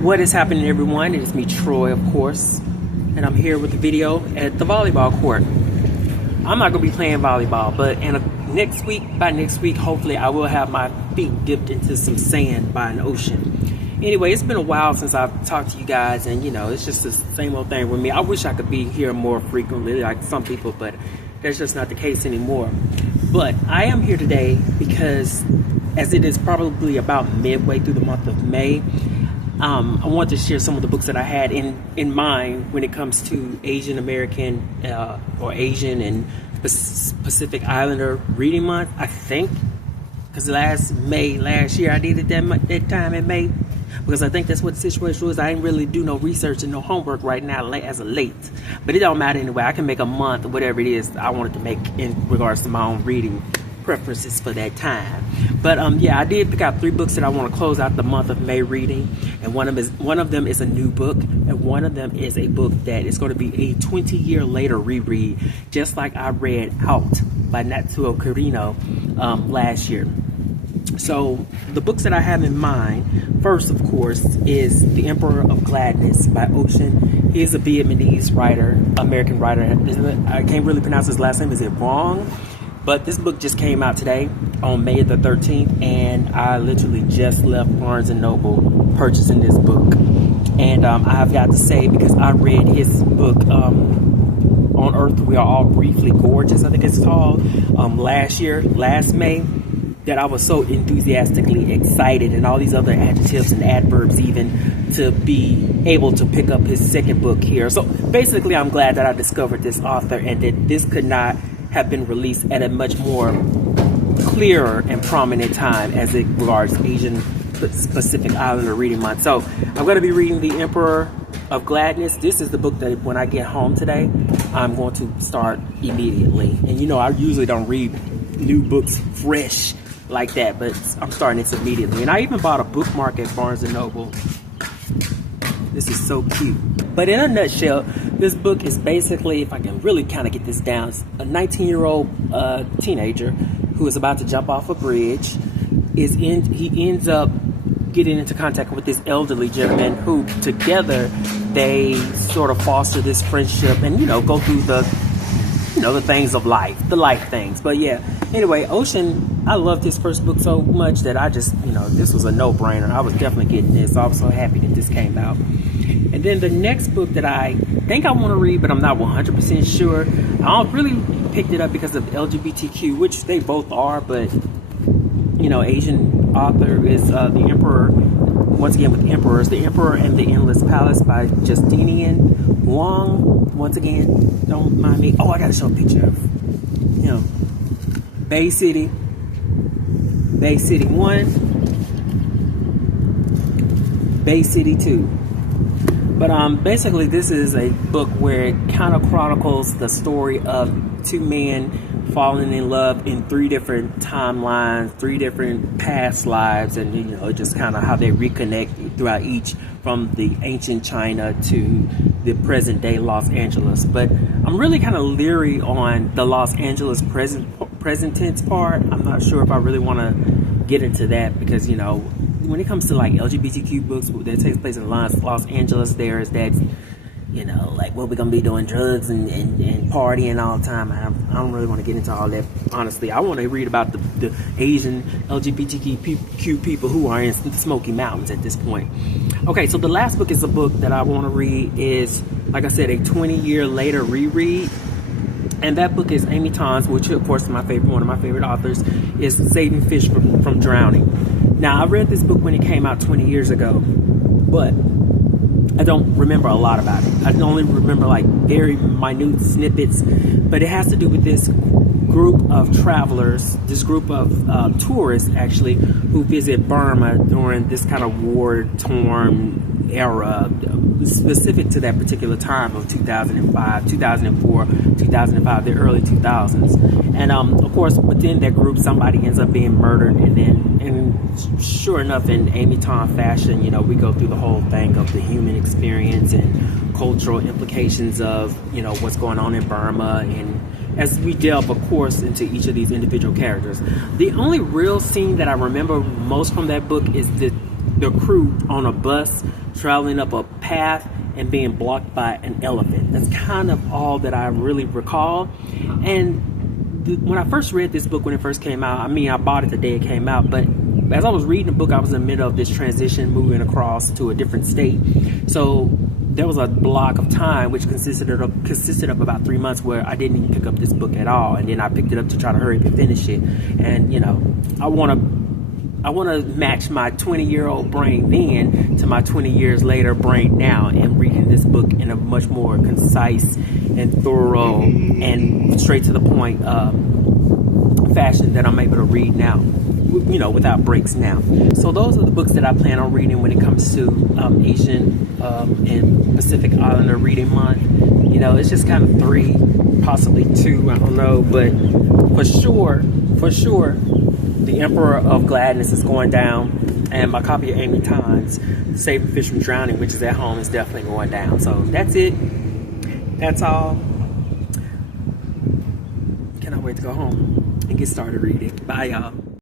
What is happening, everyone? It is me, Troi, of course, and I'm here with the video at the volleyball court. I'm not going to be playing volleyball, but by next week, hopefully I will have my feet dipped into some sand by an ocean. Anyway, it's been a while since I've talked to you guys, and you know, it's just the same old thing with me. I wish I could be here more frequently like some people, but that's just not the case anymore. But I am here today because, as it is probably about midway through the month of May, I want to share some of the books that I had in mind when it comes to Asian American or Asian and Pacific Islander Reading Month. I think because last year I did it that time in May, because I think that's what the situation was. I didn't really do no research and no homework right now as of late, but it don't matter anyway. I can make a month or whatever it is I wanted to make in regards to my own reading preferences for that time. But yeah, I did pick out 3 books that I want to close out the month of May reading, and one of them is a new book, and one of them is a book that is going to be a 20-year later reread, just like I read Out by Natsuo Kirino last year. So the books that I have in mind, first of course, is The Emperor of Gladness by Ocean. He is a Vietnamese writer, American writer. I can't really pronounce his last name. Is it Vuong? But this book just came out today on May the 13th, and I literally just left Barnes & Noble purchasing this book. And I've got to say, because I read his book, On Earth We Are All Briefly Gorgeous, I think it's called, last May, that I was so enthusiastically excited, and all these other adjectives and adverbs even, to be able to pick up his second book here. So basically, I'm glad that I discovered this author, and that this could not have been released at a much more clearer and prominent time as it regards Asian Pacific Islander Reading Month. So I'm going to be reading The Emperor of Gladness. This is the book that when I get home today, I'm going to start immediately. And you know, I usually don't read new books fresh like that, but I'm starting this immediately. And I even bought a bookmark at Barnes & Noble. This is so cute. But in a nutshell, this book is basically, if I can really kind of get this down, a 19-year-old teenager who is about to jump off a bridge. He ends up getting into contact with this elderly gentleman who, together, they sort of foster this friendship and, you know, go through the things of life, the life things. But yeah, anyway, Ocean, I loved his first book so much that I just, this was a no-brainer. I was definitely getting this. So I was so happy that this came out. And then the next book that I think I want to read, but I'm not 100% sure. I don't really picked it up because of LGBTQ, which they both are, but, Asian author is The Emperor, once again with Emperors, The Emperor and the Endless Palace by Justinian. Huang, once again, don't mind me. Oh, I gotta show a picture of, Bay City 1, Bay City 2. But basically, this is a book where it kind of chronicles the story of 2 men falling in love in 3 different timelines, 3 different past lives, and just kind of how they reconnect throughout each, from the ancient China to the present day Los Angeles. But I'm really kind of leery on the Los Angeles present tense part. I'm not sure if I really want to get into that, because when it comes to like LGBTQ books that takes place in Los Angeles, there is that, like what we're gonna be doing, drugs and partying all the time. I don't really want to get into all that, honestly. I want to read about the Asian LGBTQ people who are in the Smoky Mountains at this point. Okay, so the last book is a book that I want to read is, like I said, a 20-year later reread. And that book is Amy Tan's, which of course is one of my favorite authors, is Saving Fish from Drowning. Now, I read this book when it came out 20 years ago, but I don't remember a lot about it. I only remember like very minute snippets, but it has to do with this group of travelers, this group of tourists actually, who visit Burma during this kind of war-torn era, specific to that particular time of 2005, 2004, 2005, the early 2000s. And of course, within that group, somebody ends up being murdered, and sure enough, in Amy Tan fashion, we go through the whole thing of the human experience and cultural implications of, what's going on in Burma, and as we delve, of course, into each of these individual characters. The only real scene that I remember most from that book is the crew on a bus traveling up a path and being blocked by an elephant. That's kind of all that I really recall. And when I first read this book, when it first came out, I mean, I bought it the day it came out, but as I was reading the book, I was in the middle of this transition, moving across to a different state. So there was a block of time which consisted of about 3 months where I didn't even pick up this book at all, and then I picked it up to try to hurry up and finish it. And you know, I want to match my 20-year-old brain then to my 20 years later brain now, and reading this book in a much more concise and thorough and straight to the point fashion that I'm able to read now, you know, without breaks now. So those are the books that I plan on reading when it comes to Asian and Pacific Islander reading month. You know, it's just kind of 3, possibly 2, I don't know, but for sure, The Emperor of Gladness is going down, and my copy of Amy Times, Saving Fish from Drowning, which is at home, is definitely going down. So that's it. That's all. Cannot wait to go home and get started reading. Bye, y'all.